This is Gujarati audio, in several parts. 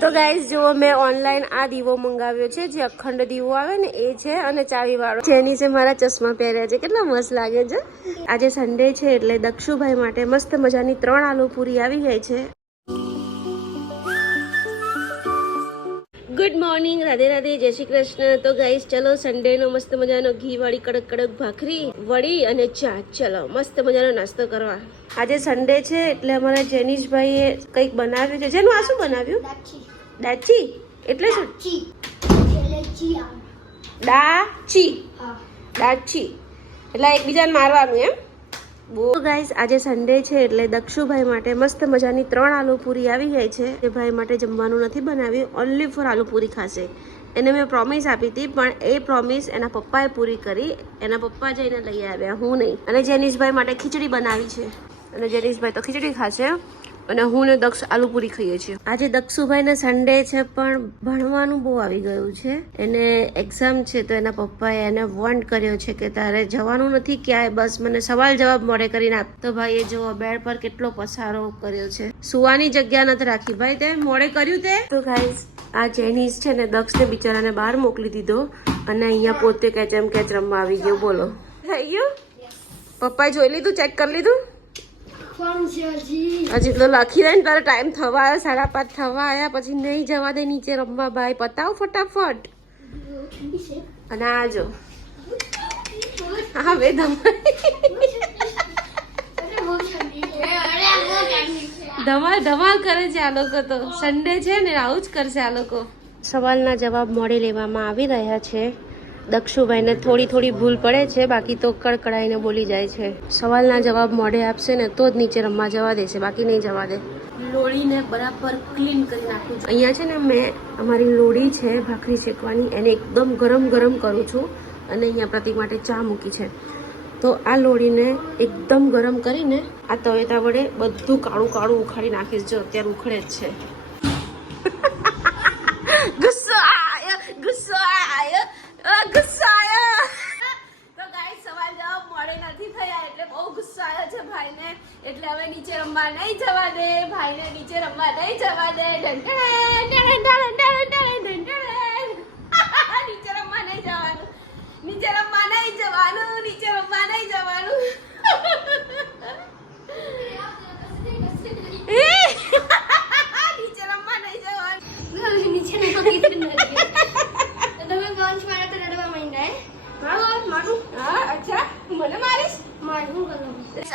તો ગાઈઝ જુઓ, મેં ઓનલાઈન આ દીવો મંગાવ્યો છે, જે અખંડ દીવો આવે ને એ છે, અને ચાવી વાળો જેની છે. મારા ચશ્મા પહેર્યા છે, કેટલા મસ્ત લાગે છે. આજે સન્ડે છે એટલે દક્ષુભાઈ માટે મસ્ત મજાની 3 આલુ પૂરી આવી ગઈ છે. ગુડ મોર્નિંગ, રાધે રાધે, જય શ્રી કૃષ્ણ. તો ગાઈસ ચલો, સન્ડે નો મસ્ત મજાનો ઘી વાળી કડક કડક ભાખરી, વડી અને ચા. ચલો મસ્ત મજાનો નાસ્તો કરવા. આજે સન્ડે છે એટલે અમારા જેનીશભાઈએ કંઈક બનાવ્યું છે. જેનું આ શું બનાવ્યું? દાચી એટલે શું? દાચી એટલે એકબીજાને મારવાનું એમ. તો ગાઈસ આજે સન્ડે છે એટલે દક્ષુભાઈ માટે મસ્ત મજાની 3 આલુ પૂરી આવી ગઈ છે. એ ભાઈ માટે જમવાનું નથી બનાવ્યું, ઓનલી ફોર આલુ પૂરી ખાશે. એને મેં પ્રોમિસ આપી હતી, પણ એ પ્રોમિસ એના પપ્પાએ પૂરી કરી. એના પપ્પા જઈને લઈ આવ્યા, હું નહીં. અને જેનીશભાઈ માટે ખીચડી બનાવી છે, અને જેનીશભાઈ તો ખીચડી ખાશે, અને હું ને દક્ષ આલુ પૂરી ખાઈએ છીએ. આજે દક્ષુભાઈને સન્ડે છે, પણ ભણવાનું બહુ આવી ગયું છે. એને એક્ઝામ છે, તો એના પપ્પાએ એને વોન્ટ કર્યો છે કે તારે જવાનું નથી ક્યાંય, બસ મને સવાલ જવાબ મોડે કરીને આપ. તો ભાઈ એ જો બેડ પર કેટલો પસારો કર્યો છે, સુવાની જગ્યા નથી રાખી. ભાઈ તે મોડે કર્યું તે. તો ગાઈસ આ જેનીસ છે ને, દક્ષને બિચારાને બહાર મોકલી દીધો, અને અહીંયા પોતે કેચમ કેચ રમવા આવી ગયો. બોલો, થઈ ગયું? પપ્પાએ જોઈ લીધું, ચેક કરી લીધું? હજી તો લખી દે ને, તારો ટાઈમ થવા આવ્યો, 5:30 થવા આવ્યા, પછી નહીં જવા દે નીચે રમવા. ભાઈ પતાવ ફટાફટ. અને આ જો હા બે ધમાલ કરે છે આ લોકો. તો સન્ડે છે ને, આવું જ કરશે આ લોકો. સવાલના જવાબ મોડે લેવામાં આવી રહ્યા છે. દક્ષુભાઈને થોડી ભૂલ પડે છે, બાકી તો કડકડાઈને બોલી જાય છે. સવાલના જવાબ મોઢે આપશે ને તો જ નીચે રમવા જવા દેશે, બાકી નહીં જવા દે. લોડીને બરાબર ક્લીન કરી નાખું છું. અહીંયા છે ને, મેં અમારી લોડી છે ભાખરી શેકવાની, એને એકદમ ગરમ કરું છું, અને અહીંયા પ્રતિક માટે ચા મૂકી છે. તો આ લોડીને એકદમ ગરમ કરીને આ તવેતા વડે બધું કાળું ઉખાડી નાખીશ. જો અત્યારે ઉખડે જ છે. ગુસ્સો આયો. તો ગાઈસ સવાલ જવાબ મોડે નથી થયા એટલે બહુ ગુસ્સો આવ્યો છે ભાઈને. એટલે હવે નીચે રમવા નહીં જવા દે. ભાઈને નીચે રમવા નહીં જવા દે. નીચે રમવા નહીં જવાનું. નીચે રમવા નહીં જવાનું. નીચે રમવા નહીં જવાનું. નીચે રમવા નહીં જવાનું.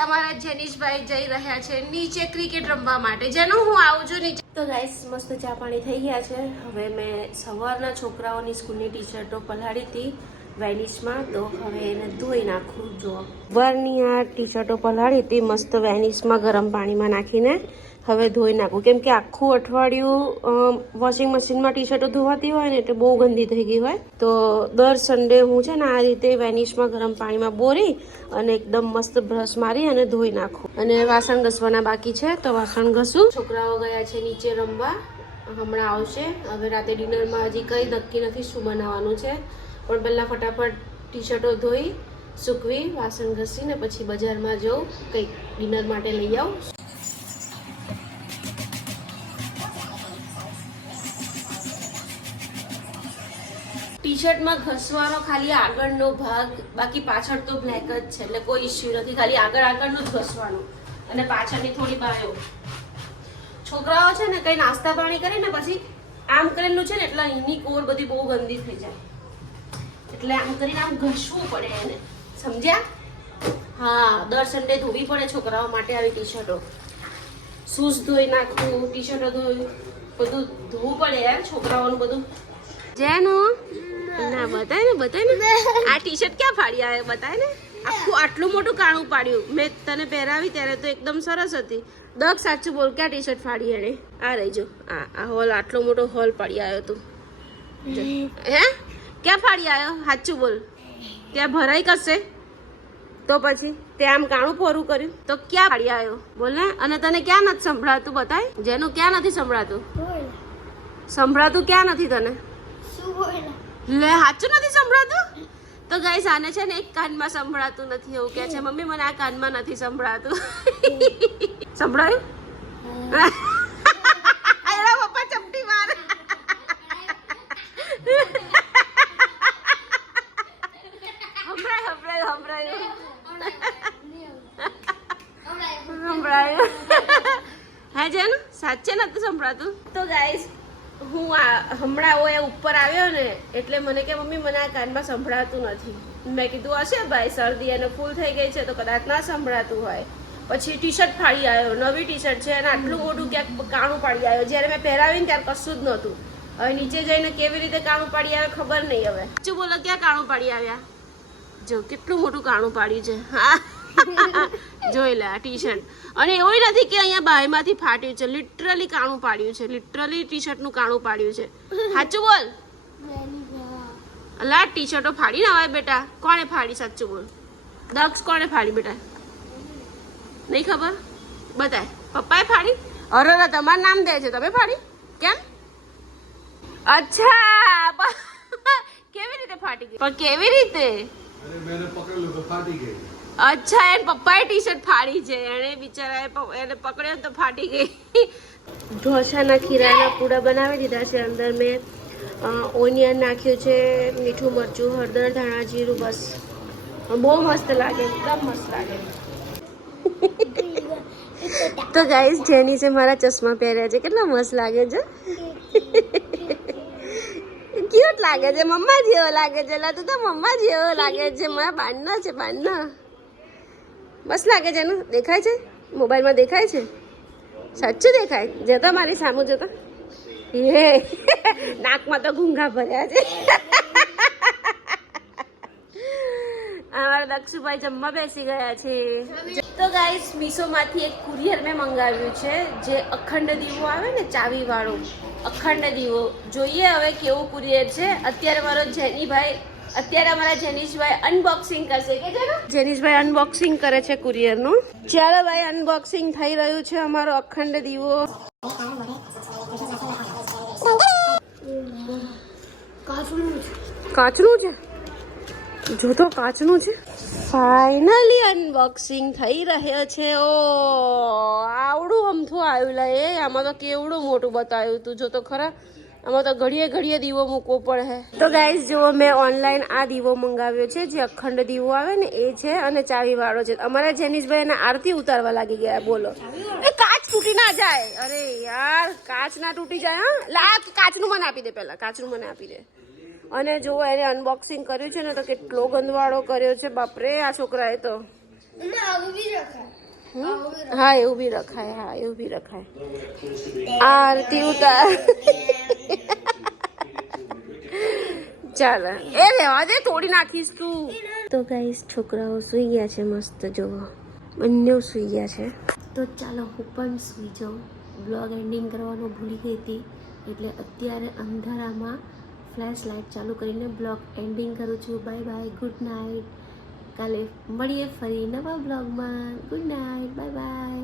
અમારા જેનીશભાઈ જઈ રહ્યા છે નીચે ક્રિકેટ રમવા માટે. જેનું હું આવું છું નીચે. તો ગાઈસ મસ્ત ચા પાણી થઈ ગયા છે. હવે મેં સવારના છોકરાઓની સ્કૂલની ટી શર્ટો પલાળી હતી વેનિશમાં, તો હવે એને ધોઈ નાખું. જો સવારની આ ટી શર્ટો પલાળી હતી મસ્ત વેનિશમાં ગરમ પાણીમાં નાખીને હવે ધોઈ નાખું. કેમ કે આખું અઠવાડિયું વોશિંગ મશીનમાં ટી શર્ટો ધોવાતી હોય ને એટલે બહુ ગંદી થઈ ગઈ હોય. તો દર સન્ડે હું છે ને આ રીતે વેનિશમાં ગરમ પાણીમાં બોરી અને એકદમ મસ્ત બ્રશ મારી અને ધોઈ નાખું. અને વાસણ ઘસવાના બાકી છે, તો વાસણ ઘસું. છોકરાઓ ગયા છે નીચે રમવા, હમણાં આવશે. હવે રાતે ડિનરમાં હજી કંઈ નક્કી નથી શું બનાવવાનું છે, પણ પહેલાં ફટાફટ ટી શર્ટો ધોઈ સૂકવી વાસણ ઘસીને પછી બજારમાં જાઉં, કંઈક ડિનર માટે લઈ આવું. ટી શર્ટમાં ઘસવાનો ખાલી આગળનો ભાગ, બાકી પાછળ તો બ્લેક જ છે, એટલે કોઈ ઇસ્યુ નથી. ખાલી આગળનું જ ઘસવાનું, અને પાછળની થોડી બાયો. છોકરાઓ છે ને કંઈ નાસ્તા પાણી કરે ને પછી આમ કરેલું છે ને, એટલે એની કોર બધી બહુ ગંદી થઈ જાય, એટલે આમ કરીને આમ ઘસવું પડે એને. સમજ્યા? હા, દર સન્ડે ધોવી પડે છોકરાઓ માટે આવી ટી શર્ટો. શૂઝ ધોઈ નાખવું, ટી શર્ટો ધોઈ, બધું ધોવું પડે યાર છોકરાઓનું બધું. જેનું ના બતાય ને આ ટી શર્ટ ક્યાં ફાડી આવે, બતાય ને. આટલું મોટું કાણું પાડ્યું મેં તને પહેરાવી ત્યારે તો એકદમ સરસ હતી. દગ સાચું બોલ, ક્યાં ટી શર્ટ ફાડી એને? આ રહી જો, આ હોલ, આટલો મોટો હોલ પાડી આવ્યો તું. હે ક્યાં ફાડી આવ્યો? સાચું બોલ. ત્યાં ભરાઈ કશે તો પછી તે આમ કાણું પોરું કર્યું તો ક્યાં ફાડી આવ્યો? બોલ ને. અને તને ક્યાં નથી સંભળાતું? બતાય. જેનું ક્યાં નથી સંભળાતું? સંભળાતું ક્યાં નથી તને? લે સાચું નથી સંભળાતું? તો ગાઈસ આને છે ને એક કાનમાં સંભળાતું નથી, એવું કે છે મમ્મી મને આ કાનમાં નથી સંભળાતું. સંભળાયું? સાચે નતું સંભળાતું. તો ગાઈસ હું હમણાં ઉપર આવ્યો ને એટલે મને કે મમ્મી મને આ કાનમાં સંભળાતું નથી. મેં કીધું હશે ભાઈ શરદી અને ફૂલ થઈ ગઈ છે તો કદાચ ના સંભળાતું હોય. પછી ટી શર્ટ ફાડી આવ્યો, નવી ટી શર્ટ છે અને આટલું મોટું ક્યાંક કાણું પાડી આવ્યો. જ્યારે મેં પહેરાવીને ત્યારે કશું જ નહોતું. હવે નીચે જઈને કેવી રીતે કાણું પાડી આવે ખબર નહીં. હવે શું બોલો, ક્યાં કાણું પાડી આવ્યા? જો કેટલું મોટું કાણું પાડ્યું છે. હા જોઈ લે આ ટી શર્ટ. અને એવું નથી કે અહીંયા બાયમાંથી ફાટ્યું છે, લિટરલી કાણું પાડ્યું છે. લિટરલી ટી શર્ટનું કાણું પાડ્યું છે. સાચું બોલ. અલા ટી શર્ટો ફાડી ના હોય બેટા. કોણે ફાડી? સાચું બોલ. દક્ષ કોણે ફાડી બેટા? નહીં ખબર? બતાય. પપ્પાએ ફાડી? અરે તમારું નામ દે છે, તમે ફાડી? કેમ? અચ્છા કેવી રીતે ફાટી ગઈ? પણ કેવી રીતે? અચ્છા એને પપ્પાએ ટી શર્ટ ફાડી છે. એને બિચારાએ એને પકડ્યો તો ફાટી ગઈ. ઢોસાના ખીરાના પૂડા બનાવી દીધા છે. અંદર મેં ઓનિયન નાખ્યું છે, મીઠું મરચું, હળદર, ધાણા જીરું. બસ બહુ મસ્ત લાગે, એકદમ મસ્ત લાગે. તો ગાઈસ જેની છે મારા ચશ્મા પહેર્યા છે, કેટલા મસ્ત લાગે છે. ક્યુટ લાગે છે, મમ્મા જેવો લાગે છે. લા તું તો મમ્મા જેવો લાગે છે. મારા બાંધના છે, બાંધના મસ્ત લાગે છે ને? દેખાય છે મોબાઈલમાં? દેખાય છે? સાચું દેખાય? જતો મારી સામું જતો. એ નાકમાં તો ઘૂંઘા ભર્યા છે. અમારા દક્ષુભાઈ જમવા બેસી ગયા છે. તો ગાઈસ મીશોમાંથી એક કુરિયર મેં મંગાવ્યું છે, જે અખંડ દીવો આવે ને, ચાવી વાળો અખંડ દીવો. જોઈએ હવે કેવું કુરિયર છે. અત્યારે અમારા જેનીશભાઈ અનબોક્સિંગ કરશે. કે જેનીશભાઈ અનબોક્સિંગ કરે છે કુરિયરનું. ચાલો ભાઈ, અનબોક્સિંગ થઈ રહ્યું છે અમારો અખંડ દીવો. કાચનું છે. જો તો કાચનું છે. ફાઇનલી અનબોક્સિંગ થઈ રહ્યો છે. ઓ આવડું અમથું આવ્યું લે. આમાં તો કેવડું મોટું બતાવ્યું તું. જો તો ખરા, આમાં તો ઘડીએ ઘડીએ દીવો મૂકવો પડે. તો ગાઈસ જુઓ, મેં ઓનલાઈન આ દીવો મંગાવ્યો છે, જે અખંડ દીવો આવે ને એ છે, અને ચાવી વાળો છે. અમારા જેનીશભાઈ એને આરતી ઉતારવા લાગી ગયા. બોલો, એ કાચ તૂટી ના જાય. અરે યાર, કાચ ના તૂટી જાય. હા લા, કાચનું મને આપી દે પહેલા, કાચનું મને આપી દે. અને જો એને અનબોક્સિંગ કર્યું છે ને તો કેટલો ગંદવાળો કર્યો છે. બાપરે આ છોકરાએ તો. હા એવું બી રખાય. હા એવું બી રખાય. આરતી ઉતાર. ચાલ એ રહેવા દે, તોડી નાખીશ તું. તો ગાઈસ છોકરાઓ સુઈ ગયા છે મસ્ત. જોવો બંને સુઈ ગયા છે. તો ચાલો હું પણ સુઈ જાઉં. બ્લોગ એન્ડિંગ કરવાનું ભૂલી ગઈ હતી એટલે અત્યારે અંધારામાં ફ્લેશ લાઇટ ચાલુ કરીને બ્લોગ એન્ડિંગ કરું છું. Bye bye, good night. કાલે મળીએ ફરી નવા બ્લોગમાં. Good night, bye bye.